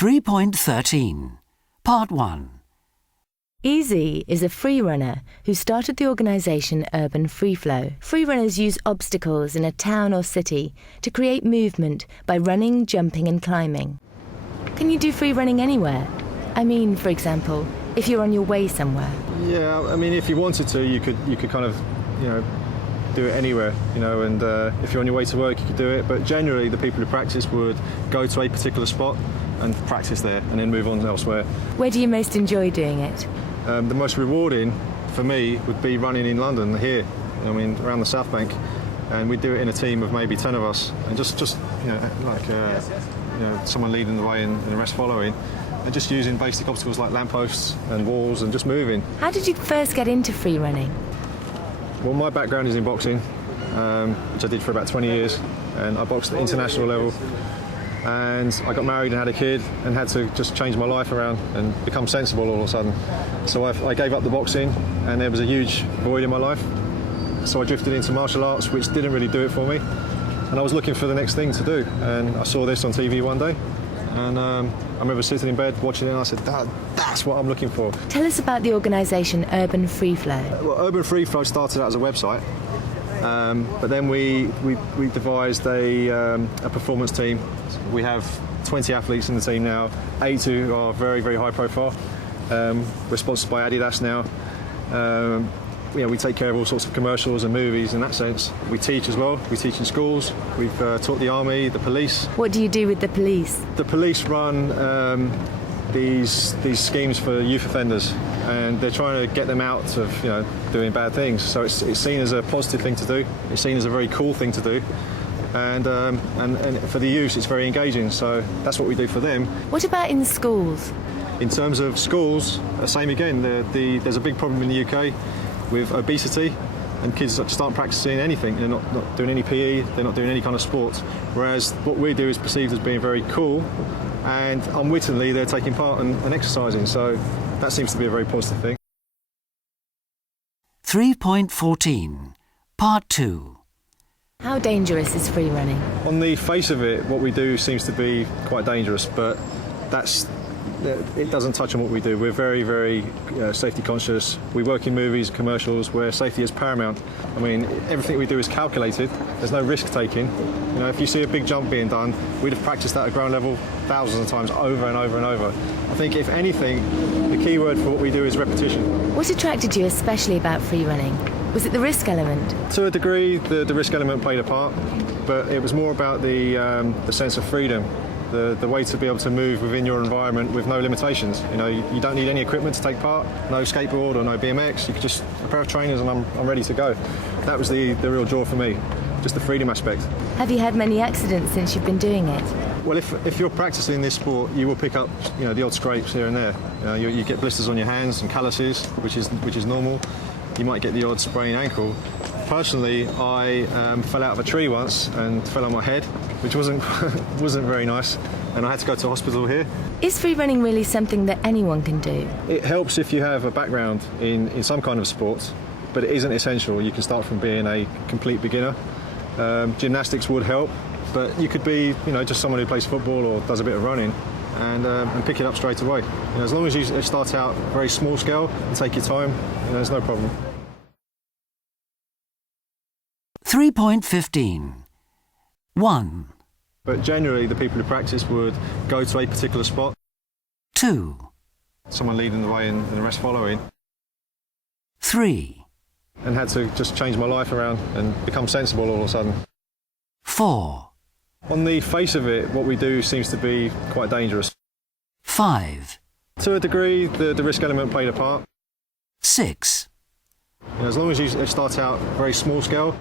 3.13 Part 1. Easy is a free runner who started the organisation Urban Free Flow. Free runners use obstacles in a town or city to create movement by running, jumping and climbing. Can you do free running anywhere? I mean, for example, if you're on your way somewhere. Yeah, I mean, if you wanted to, you could kind of, do it anywhere, and if you're on your way to work, you could do it. But generally, the people who practice would go to a particular spot and practice there and then move on elsewhere. Where do you most enjoy doing it? The most rewarding for me would be running in London here, around the South Bank, and we do it in a team of maybe 10 of us, and just someone leading the way and the rest following, and just using basic obstacles like lampposts and walls and just moving. How did you first get into free running? Well, my background is in boxing, which I did for about 20 years, and I boxed at international level. And I got married and had a kid and had to just change my life around and become sensible all of a sudden. So I gave up the boxing, and there was a huge void in my life. So I drifted into martial arts, which didn't really do it for me. And I was looking for the next thing to do, and I saw this on TV one day. And I remember sitting in bed watching it, and I said, that's what I'm looking for. Tell us about the organisation Urban Free Flow. Well, Urban Free Flow started out as a website. But then we devised a performance team. We have 20 athletes in the team now, 8 who are very, very high profile. We're sponsored by Adidas now. We take care of all sorts of commercials and movies in that sense. We teach as well. We teach in schools. We've taught the army, the police. What do you do with the police? The police run these schemes for youth offenders, and they're trying to get them out of doing bad things. So it's seen as a positive thing to do. It's seen as a very cool thing to do, and for the youth it's very engaging. So that's what we do for them. What about in schools? In terms of schools, same again. There's a big problem in the UK with obesity, and kids just aren't practicing anything. They're not doing any PE. They're not doing any kind of sport. Whereas what we do is perceived as being very cool, and unwittingly they're taking part and exercising. So that seems to be a very positive thing. 3.14 Part 2. How dangerous is free running? On the face of it, what we do seems to be quite dangerous, but it doesn't touch on what we do. We're very, very safety conscious. We work in movies, commercials, where safety is paramount. Everything we do is calculated. There's no risk taking. If you see a big jump being done, we'd have practiced that at ground level thousands of times, over and over and over. I think, if anything, the key word for what we do is repetition. What attracted you especially about free running? Was it the risk element? To a degree, the risk element played a part, but it was more about the sense of freedom. The way to be able to move within your environment with no limitations. You don't need any equipment to take part, no skateboard or no BMX. You could just a pair of trainers and I'm ready to go. That was the real draw for me, just the freedom aspect. Have you had many accidents since you've been doing it? Well, if you're practicing this sport, you will pick up the odd scrapes here and there. You get blisters on your hands and calluses, which is normal. You might get the odd sprained ankle. Personally, I fell out of a tree once and fell on my head, which wasn't very nice, and I had to go to hospital here. Is free running really something that anyone can do? It helps if you have a background in some kind of sport, but it isn't essential. You can start from being a complete beginner. Gymnastics would help, but you could be just someone who plays football or does a bit of running and pick it up straight away. As long as you start out very small scale and take your time, there's no problem. 3.15 1. But generally, the people who practice would go to a particular spot. 2. Someone leading the way and the rest following. 3. And had to just change my life around and become sensible all of a sudden. 4. On the face of it, what we do seems to be quite dangerous. 5. To a degree, the risk element played a part. 6. As long as you start out very small scale,